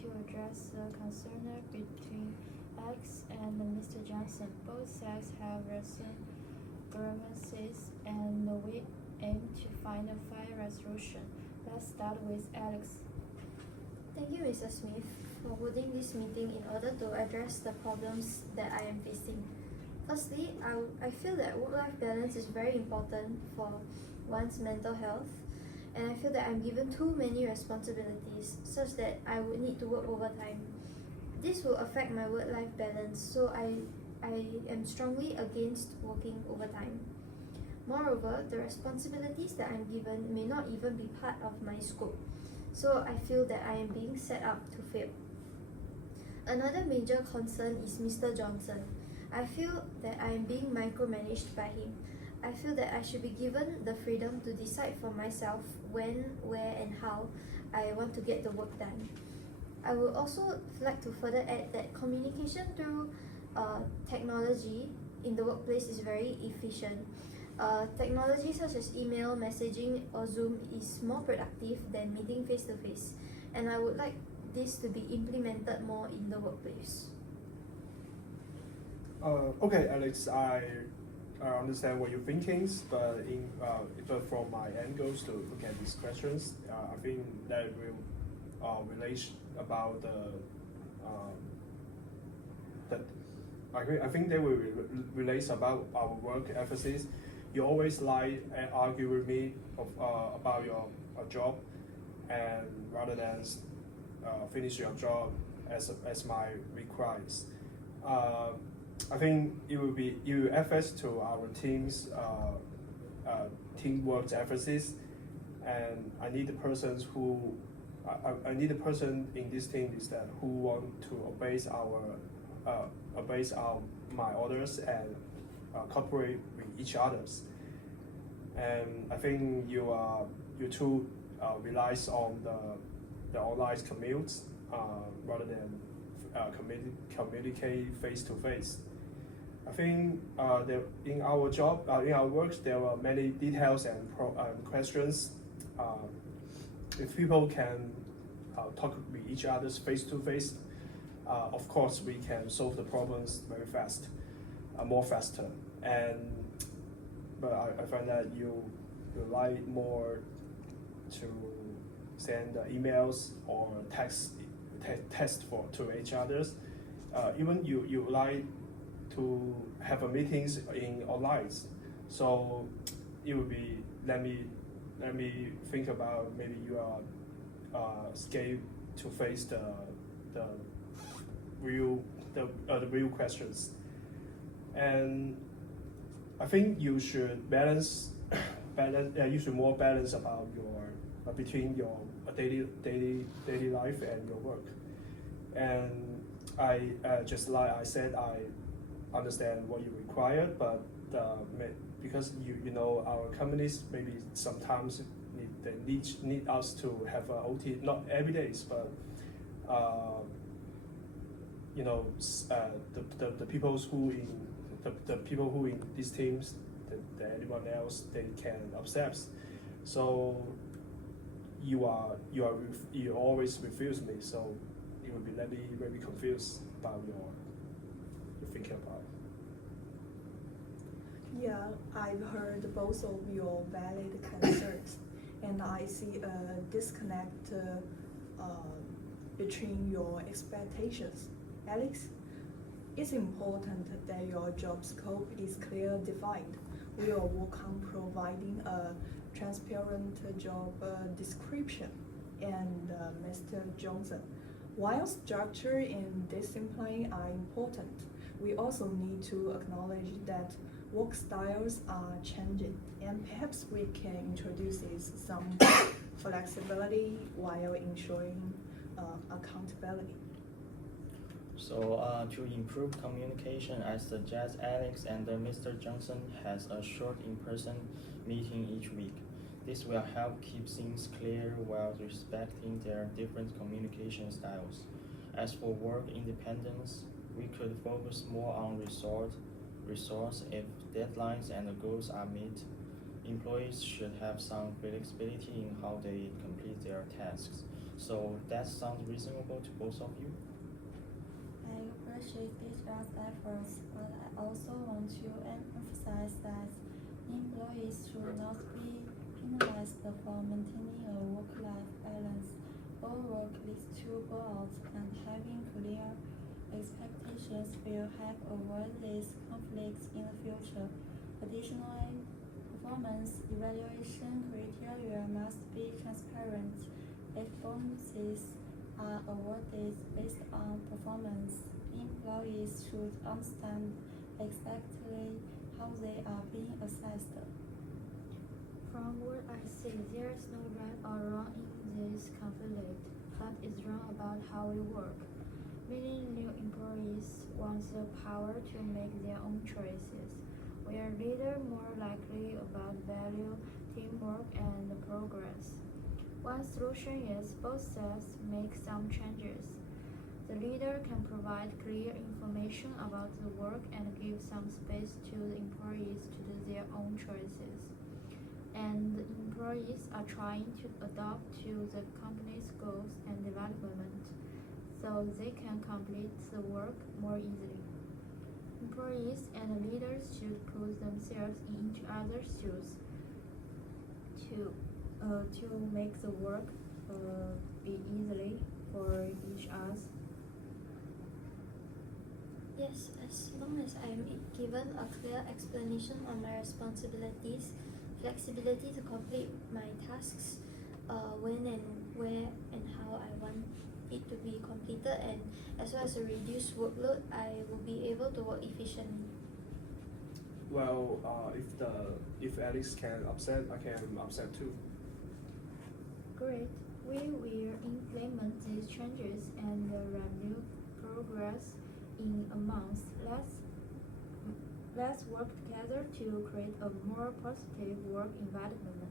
to address the concern between Alex and Mr. Johnson. Both sides have recent grievances and we aim to find a fair resolution. Let's start with Alex. Thank you, Mr. Smith, for holding this meeting in order to address the problems that I am facing. Firstly, I feel that work-life balance is very important for one's mental health, and I feel that I'm given too many responsibilities such that I would need to work overtime. This will affect my work-life balance, so I am strongly against working overtime. Moreover, the responsibilities that I'm given may not even be part of my scope, so I feel that I am being set up to fail. Another major concern is Mr. Johnson. I feel that I am being micromanaged by him. I feel that I should be given the freedom to decide for myself when, where, and how I want to get the work done. I would also like to further add that communication through technology in the workplace is very efficient. Technology such as email, messaging, or Zoom is more productive than meeting face to face, and I would like this to be implemented more in the workplace. Okay, Alex, I understand what you're thinking, but from my angles to look at these questions, I think that will relate about I think they will relate about our work emphasis. You always lie and argue with me about your job, and rather than finish your job as my requires. I think it will affect to our team's teamwork emphasis, and I need the persons who I need a person in this team is that who want to obey my orders and cooperate with each others. And I think you two relies on the online commutes rather than communicate face to face. I think in our job, in our work, there are many details and questions. If people can talk with each other face to face, of course we can solve the problems very fast, more faster. But I find that you like more to send emails or text to each others. Even you like to have a meetings in online. So it would be let me think about maybe you are scared to face the real questions. And I think you should you should more balance about your between your daily life and your work. And I just like I said, I understand what you require, but because you know our companies maybe sometimes need us to have a OT, not every day, but you know the people who in these teams, that anyone else they can accept. So you always refuse me, so it will be very confused about your thinking about it. Yeah, I've heard both of your valid concerns, and I see a disconnect between your expectations. Alex, it's important that your job scope is clearly defined. We will work on providing a transparent job description. And Mr. Johnson, while structure and discipline are important, we also need to acknowledge that work styles are changing, and perhaps we can introduce some flexibility while ensuring accountability. So to improve communication, I suggest Alex and Mr. Johnson has a short in-person meeting each week. This will help keep things clear while respecting their different communication styles. As for work independence, we could focus more on resource if deadlines and goals are met. Employees should have some flexibility in how they complete their tasks. So that sounds reasonable to both of you? I appreciate each other's efforts, but I also want to emphasize that employees should not be penalized for maintaining a work-life balance. All work leads to burnout, and having clear expectations will help avoid these conflicts in the future. Additionally, performance evaluation criteria must be transparent. If bonuses are awarded based on performance, employees should understand exactly how they are being assessed. From what I see, there is no right or wrong in this conflict, but it's wrong about how we work. Many new employees want the power to make their own choices, where leaders more likely about value, teamwork, and progress. One solution is both sides make some changes. The leader can provide clear information about the work and give some space to the employees to do their own choices. And the employees are trying to adapt to the company's goals and development so they can complete the work more easily. Employees and leaders should put themselves in each other's shoes to make the work be easily for each other. Yes, as long as I am given a clear explanation on my responsibilities, flexibility to complete my tasks, when and where and how I want it to be completed, and as well as a reduced workload, I will be able to work efficiently. Well, if Alex can upset, I can upset too. Great. We will implement these changes and review progress in a month. Let's work together to create a more positive work environment.